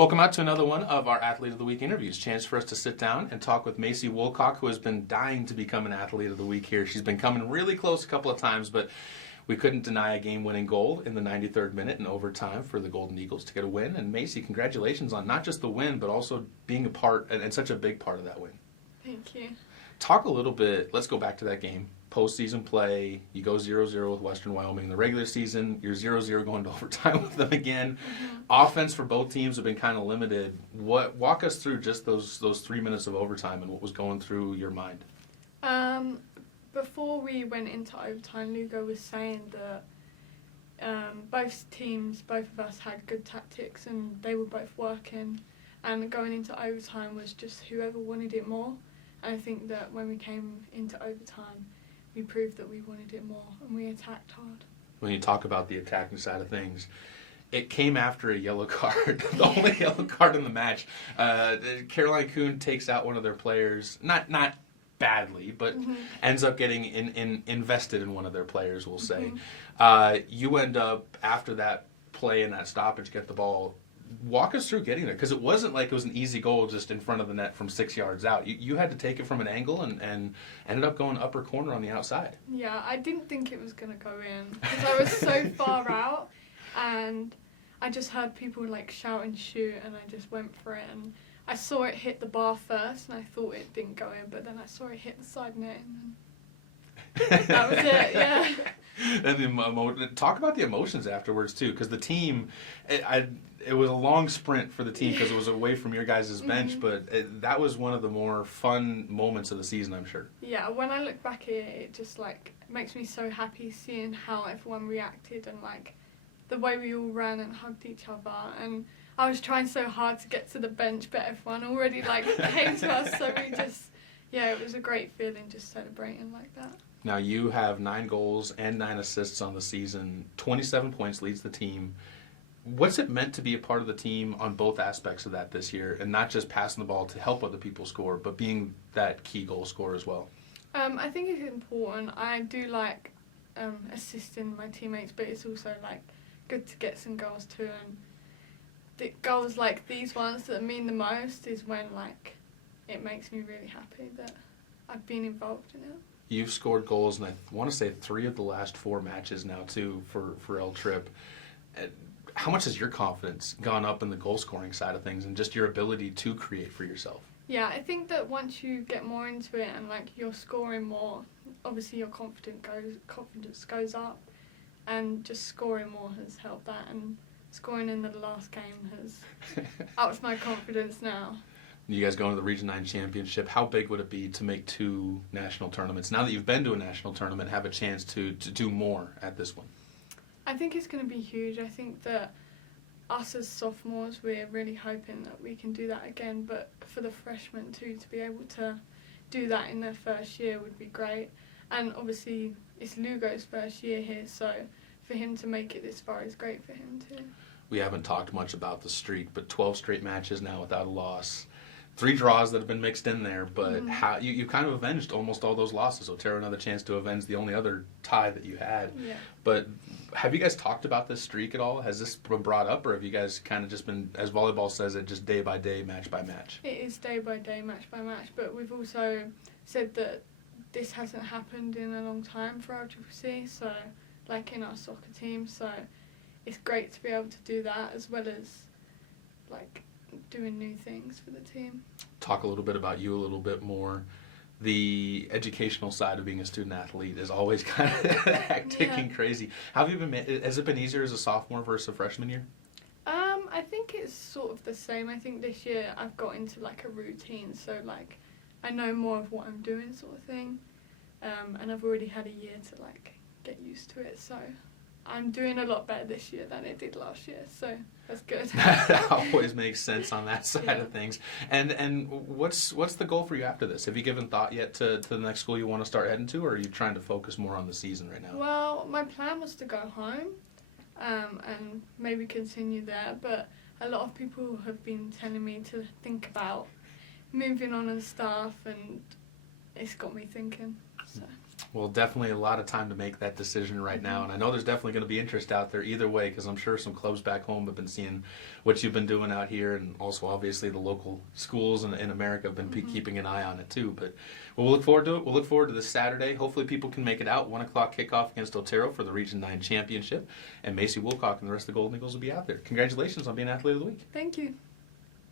Welcome out to another one of our Athlete of the Week interviews. Chance for us to sit down and talk with Macey Woolcock, who has been dying to become an Athlete of the Week here. She's been coming really close a couple of times, but we couldn't deny a game-winning goal in the 93rd minute in overtime for the Golden Eagles to get a win. And Macey, congratulations on not just the win, but also being a part and such a big part of that win. Thank you. Talk a little bit, let's go back to that game. Postseason play, you go 0-0 with Western Wyoming. The regular season, you're 0-0 going to overtime with them again. Mm-hmm. Offense for both teams have been kind of limited. Walk us through just those 3 minutes of overtime and what was going through your mind. Before we went into overtime, Lugo was saying that both of us had good tactics and they were both working. And going into overtime was just whoever wanted it more. And I think that when we came into overtime, we proved that we wanted it more and we attacked hard. When you talk about the attacking side of things, it came after a yellow card, the only yellow card in the match. Caroline Kuhn takes out one of their players, not badly, but ends up getting invested in one of their players, we'll say. You end up, after that play and that stoppage, get the ball. Walk us through getting there, because it wasn't like it was an easy goal just in front of the net from 6 yards out. You had to take it from an angle and ended up going upper corner on the outside. Yeah, I didn't think it was going to go in because I was so far out and I just heard people like shout and shoot and I just went for it and I saw it hit the bar first and I thought it didn't go in, but then I saw it hit the side net and that was it, yeah. And talk about the emotions afterwards too, because the team, it was a long sprint for the team because it was away from your guys' bench, but that was one of the more fun moments of the season, I'm sure. Yeah, when I look back at it, it just like makes me so happy seeing how everyone reacted and like the way we all ran and hugged each other. And I was trying so hard to get to the bench, but everyone already like came to us, so we just, yeah, it was a great feeling just celebrating like that. Now you have 9 goals and 9 assists on the season. 27 points leads the team. What's it meant to be a part of the team on both aspects of that this year, and not just passing the ball to help other people score, but being that key goal scorer as well? I think it's important. I do like assisting my teammates, but it's also like good to get some goals too. And the goals like these ones that mean the most is when like it makes me really happy that I've been involved in it. You've scored goals, and I want to say 3 of the last 4 matches now, too, for L Trip. How much has your confidence gone up in the goal-scoring side of things and just your ability to create for yourself? Yeah, I think that once you get more into it and, like, you're scoring more, obviously your confidence goes up, and just scoring more has helped that, and scoring in the last game has upped my confidence now. You guys going to the Region 9 Championship. How big would it be to make 2 national tournaments? Now that you've been to a national tournament, have a chance to do more at this one? I think it's going to be huge. I think that us as sophomores, we're really hoping that we can do that again. But for the freshmen too, to be able to do that in their first year would be great. And obviously it's Lugo's first year here, so for him to make it this far is great for him too. We haven't talked much about the streak, but 12 straight matches now without a loss. 3 draws that have been mixed in there, but how you kind of avenged almost all those losses. Otero another chance to avenge the only other tie that you had. Yeah. But have you guys talked about this streak at all? Has this been brought up, or have you guys kind of just been, as volleyball says it, just day by day, match by match? It is day by day, match by match, but we've also said that this hasn't happened in a long time for LCCC, so like in our soccer team, so it's great to be able to do that as well as like doing new things for the team. Talk a little bit about you a little bit more. The educational side of being a student athlete is always kind of hectic and crazy. How have you been? Has it been easier as a sophomore versus a freshman year? I think it's sort of the same. I think this year I've got into like a routine, so like I know more of what I'm doing, sort of thing. And I've already had a year to like get used to it, so I'm doing a lot better this year than I did last year, so that's good. That always makes sense on that side of things. And what's the goal for you after this? Have you given thought yet to the next school you want to start heading to, or are you trying to focus more on the season right now? Well, my plan was to go home and maybe continue there, but a lot of people have been telling me to think about moving on and stuff, and it's got me thinking. So. Well, definitely a lot of time to make that decision right now, and I know there's definitely going to be interest out there either way, because I'm sure some clubs back home have been seeing what you've been doing out here, and also obviously the local schools in America have been keeping an eye on it too. But we'll look forward to it. We'll look forward to this Saturday. Hopefully people can make it out. 1 o'clock kickoff against Otero for the Region 9 championship, and Macey Woolcock and the rest of the Golden Eagles will be out there. Congratulations on being Athlete of the Week. Thank you.